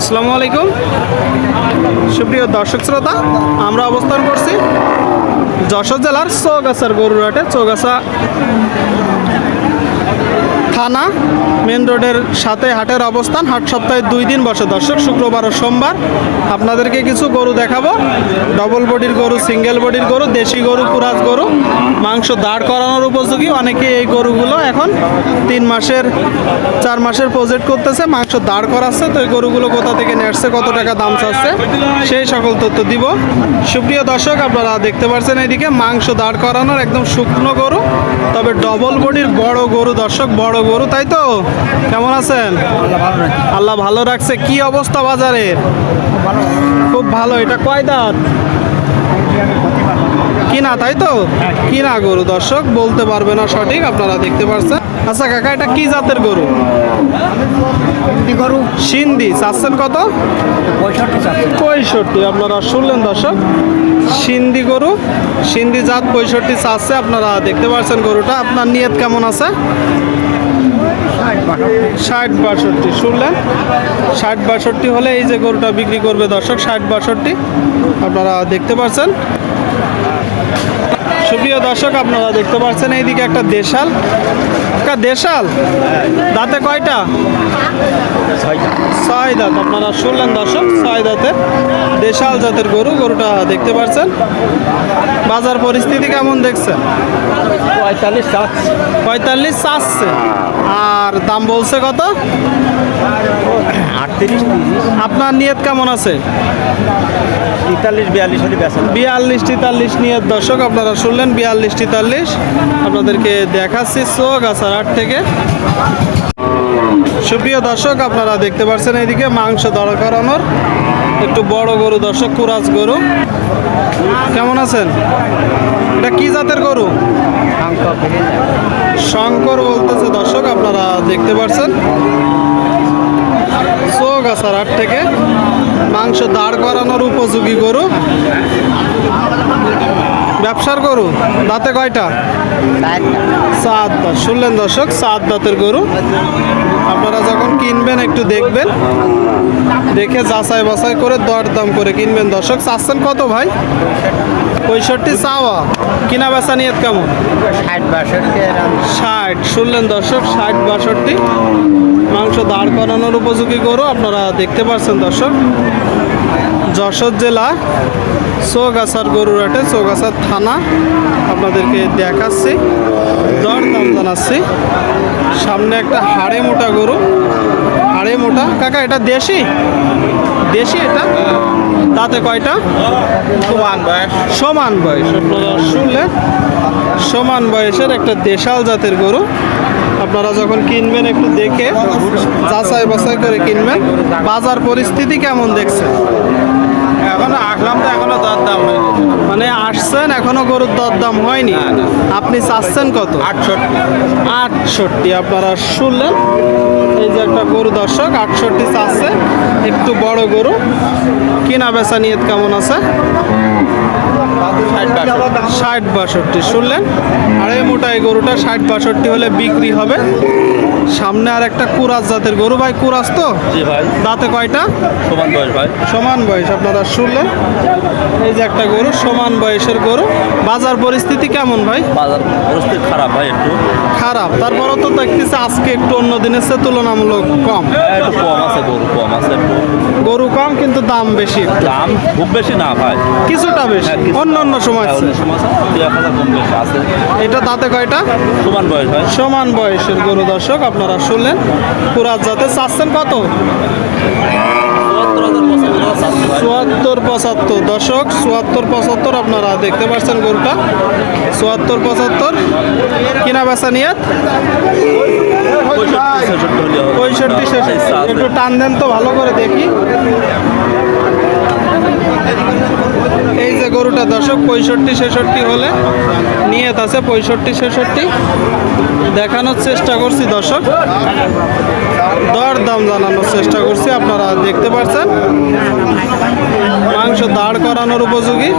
আসসালামু আলাইকুম সুপ্রিয় দর্শক শ্রোতা, আমরা অবস্থান করছি যশোর জেলার চৌগাছার গরুর হাটে। চৌগাছা থানা মেন রোডের সাথে হাটের অবস্থান। হাট সপ্তাহে 2 দিন বসে দর্শক, শুক্রবার ও সোমবার। আপনাদেরকে কিছু গরু দেখাবো, ডবল বডির গরু, সিঙ্গেল বডির গরু, দেশি গরু, কুরাজ গরু, মাংস দাঁড় করানোর উপযোগী। অনেকে এই গরুগুলো এখন 3 মাসের 4 মাসের প্রজেক্ট করতেছে, মাংস দাঁড় করাচ্ছে। তো এই গরুগুলো কোথা থেকে নেটছে, কত টাকা দাম চাচ্ছে, সেই সকল তথ্য দিব। সুপ্রিয় দর্শক, আপনারা দেখতে পাচ্ছেন এইদিকে মাংস দাঁড় করানোর একদম শুকনো গরু, তবে ডবল বডির বড় গরু দর্শক, বড় গরু, তাই তো? কেমন আছেন? আল্লাহ ভালো রাখছে। কি অবস্থা বাজারের? খুব ভালো। এটা কয় দাঁত? কিনা, তাই তো? কিনা গরু দর্শক, বলতে পারবে না সঠিক, আপনারা দেখতে পাচ্ছেন। আচ্ছা কাকা, এটা কি জাতের গরু? গরু সিন্ধি। চাচ্ছেন কত? 65। আপনারা শুনলেন দর্শক, সিন্ধি গরু, সিন্ধি জাত, 65 চাচ্ছে। আপনারা দেখতে পাচ্ছেন গরুটা। আপনার নিয়ত কেমন আছে? 60-62 শুনলেন। 60-62 হলে এই যে গরুটা বিক্রি করবে দর্শক, 60-62 আপনারা দেখতে পাচ্ছেন। সুপ্রিয় দর্শক, আপনারা দেখতে পাচ্ছেন এইদিকে একটা দেশাল। দেশাল দাঁতে কয়টা? 6 দাঁত। আপনারা শুনলেন দর্শক, 6 দাঁতের দেশাল জাতের গরু। গরুটা দেখতে পাচ্ছেন। বাজার পরিস্থিতি কেমন দেখছেন? 45 চাচ্ছে। আর দাম বলছে কত? 38-30। আপনার নিয়ত কেমন আছে? 43-42 হলে বেচা। 42-43 নিয়ত দর্শক, আপনারা শুনলেন। 42-43 আপনাদেরকে দেখাচ্ছি চৌগাছার হাট থেকে। সুপ্রিয় দর্শক, আপনারা দেখতে পাচ্ছেন এইদিকে মাংস দর করানোর একটু বড় গরু দর্শক, কুরাজ গরু। কেমন আছেন? এটা কি জাতের গরু? শঙ্কর বলতেছে দর্শক, আপনারা দেখতে পাচ্ছেন। চৌগাছার হাট থেকে মাংস দাঁড় করানোর উপযোগী গরু, ব্যবসার গরু। দাঁতে কয়টা? 7 দাঁত। শুনলেন দর্শক, 7 দাঁতের গরু। আপনারা যখন কিনবেন একটু দেখবেন, দেখে যাচাই বাছাই করে দরদাম করে কিনবেন দর্শক। চাচ্ছেন কত ভাই? 65 চাওয়া। কিনা বেচা নিয়ত কেমন? 60। শুনলেন দর্শক, 60-62 মাংস দাঁড় করানোর উপযোগী গরু। আপনারা দেখতে পাচ্ছেন দর্শক, যশোর জেলা চৌগাছার গরুর হাটে, চৌগাছার থানা আপনাদেরকে দেখাচ্ছি, দরদাম জানাচ্ছি। সামনে একটা হাড়ে মোটা গরু, হাড়ে মোটা। কাকা এটা দেশি? দেশি এটা? তাতে কয়টা? সমান বয়স। আপনারা শুনলেন, সমান বয়সের একটা দেশাল জাতের গরু। আপনারা যখন কিনবেন একটু দেখে যাচাই বাছাই করে কিনবেন। বাজার পরিস্থিতি কেমন দেখছেন? এখনো আসলাম তো, এখনো দরদাম হয়নি। মানে আসছেন, এখনো গরুর দরদাম হয়নি। আপনি চাচ্ছেন কত? 68। আপনারা শুনলেন, এই যে একটা গরু দর্শক, 68 চাচ্ছে। একটু বড় গরু। কিনা বেচা নিয়ত কেমন আছে? 60-62 শুনলেন। আর এই মোটা এই গরুটা 60-62 হলে বিক্রি হবে। সামনে আর একটা কুরাজ জাতের গরু। ভাই কুরাজ তো? জি ভাই। দাঁতে কয়টা? সমান বয়স ভাই। সমান বয়স। আপনারা শুনলেন, এই যে একটা গরু, সমান বয়সের গরু। বাজার পরিস্থিতি কেমন ভাই? বাজার পরিস্থিতি খারাপ ভাই, একটু খারাপ। তারপরও তো দেখতেছে আজকে একটু অন্য দিনের চেয়ে তুলনামূলক কম। একটু কম আছে, গরু কম আছে একটু। গরু কম কিন্তু দাম বেশি। দাম খুব বেশি না ভাই, কিছুটা বেশি অন্য অন্য সময় আছে। অন্য সময় আছে, 2-1 কম বেশি আছে। এটা দাঁতে কয়টা? সমান বয়স ভাই। সমান বয়সের গরু দর্শক, আপনারা শুনলেন। কুরাজ জাতে চাচ্ছেন কত? 74-75 দর্শক, 74-75 আপনারা দেখতে পাচ্ছেন গরুটা। 74-75 কিনা বেচা নিয়ত 65-66। একটু টান দেন তো ভালো করে দেখি। এই যে গরুটা দর্শক 65-66 হলে নিয়ত আছে। 65-66 দেখানোর চেষ্টা করছি দর্শক, দরদাম জানানোর চেষ্টা করছি। আপনারা দেখতে পাচ্ছেন মাংস দাঁড় করানোর উপযোগী।